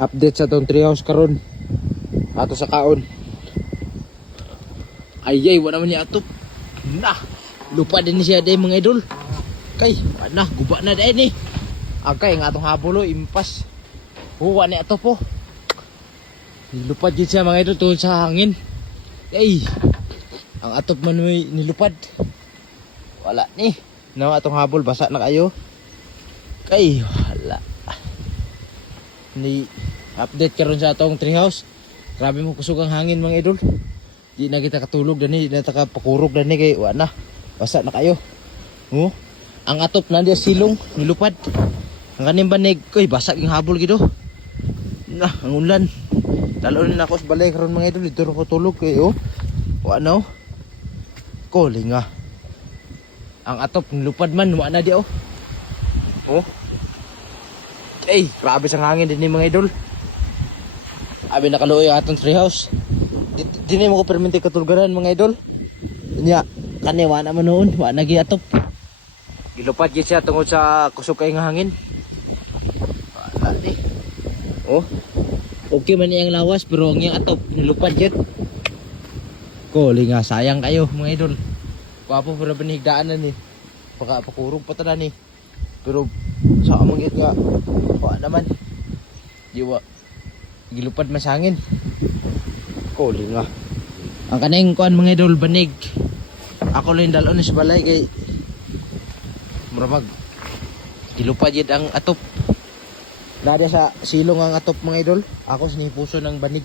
Update sa tong treehouse karon. Ato sa kaon. Ayay, wala man niya atop. Nah, lupa din siya day mga idol. Kay, nah, guba na day ni. Agay nga atong habolo impas. Huwa ni atop po. Nilupad yun siya mga idol tungkol sa hangin. Ay, ang atop man may nilupad. Wala ni. No, atong habol basa na kayo. Kay, wala. Ni update karon sa atong treehouse. Grabe mo kusog ang hangin mga idol. Di na kita katulog dani, di na ta pakurog dani kay wala na. Basa na kayo. Oh. Ang atop na diya silong nilupad. Ang kaning banig koy basa ging habol gido. Nah, ang ulan. Dalon na ako sa balay karon mga idol, dito ko tulog kay oh. Wa na oh. Kolinga. Ang atop nilupad man wa na di oh. Oh. Ay, grabe sa hangin din ni mga idol. Abi nakaluoy atong treehouse. Di na mo ko perminti katulgaran mga idol. Nya, kani wa na man noon, wa na giatop. Gilupad gyud siya tungod sa kusog kay nga hangin. Wala ni. Oh. Okay man iyang lawas pero ang iyang atop nilupad gyud. Koli nga sayang kayo mga idol. Wapo para banigdaan na ni. Pakurog pa ta ni. Pero sa among gid nga wa naman. Di wa gilupad masangin. Koli nga. Ang kaning kuan mga idol banig. Ako lang dalon sa balay kay muramag gilupad yun ang atop. Nada sa silong ang atop mga idol. Ako sinipuso ng banig.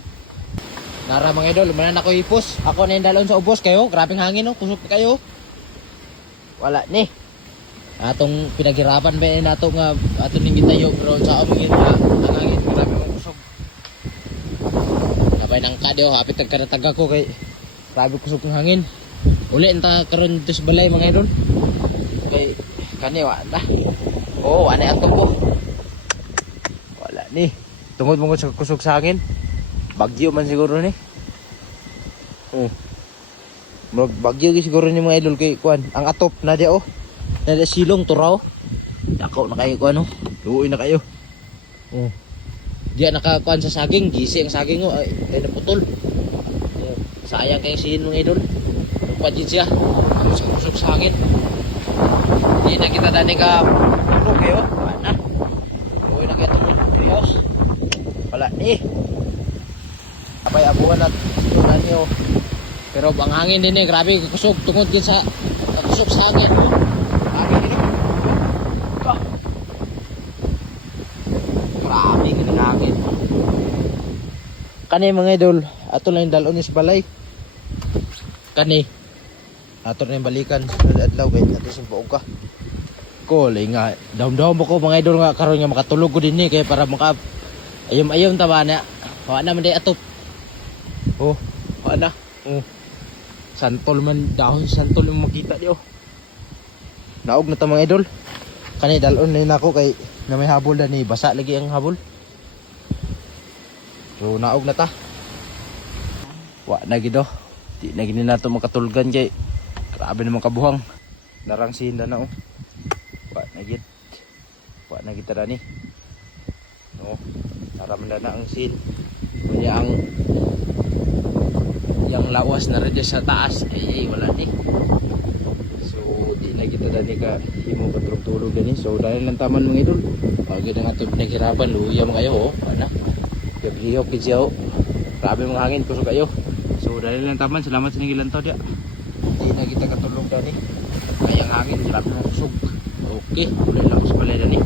Nara mga idol, manan ako ipos. Ako na yung dalon sa ubos kayo. Grabing hangin no, kusog kayo. Wala ni. Atong pinaghirapan ba nato nga ato ning gitayo pero sa among ang hangin grabe mong kusog. Nabay nang kadyo hapit tagkarataga ko kay grabe kusog ng hangin. Uli enta karon dito sa balay mga idol. Kay kani wa na. Oh, ani atop ko. Wala ni. Tungod mo sa kusog sa hangin. Bagyo man siguro ni. Bagyo siguro ni mga idol kay kuan. Ang atop na dia oh. Nada silong turaw. Dako na kayo ko ano. Luoy na kayo. Oh. Diya nakakuan sa saging, gisi ang saging oh ay naputol. Oh. Sayang kay sin mga idol. Lupad din siya. Ang kusog sa hangin. Di na kita dani ka puro kayo. Ana. Luoy na kayo treehouse. Wala ni. Apay abuan at tunan niyo. Pero ang hangin din eh, grabe kusog tungod din sa kusog sa hangin. Grabe ka ng hangin. Kani mga idol, ato lang yung dalon sa balay. Kani ato na yung balikan sa adlaw kay ato sa buog ka. Kulay nga, daw mo ko mga idol nga karon nga makatulog ko din kaya para maka ayom taba na. Wa na man day atop. Oh, wa na. Oh. Santol man dahon santol yung makita di oh. Naog na ta mga idol. Kani dalon na ako kay na may habol na ni basa lagi ang habol. So naog na ta. Wa na gido. Di na gini nato makatulgan kay grabe naman kabuhang. Narangsin na oh. Wa na gid. Wa na kita ni. No. Naramda na ang sin. Kaya ang yang lawas na rin sa taas ay wala ni. So di na kita dani ka himo patulog-tulog gani. So dahil lang taman mga idol. Pag na nga ito pinaghirapan luya mga kayo oh. Ana. Gabrihok kid siya oh. Grabe mga hangin kusog kayo. So dahil lang taman salamat sa ningilan to dia. Di na kita katulog dani. Kaya ang hangin grabe mga kusog. Okay, ulit lang sa balay dani.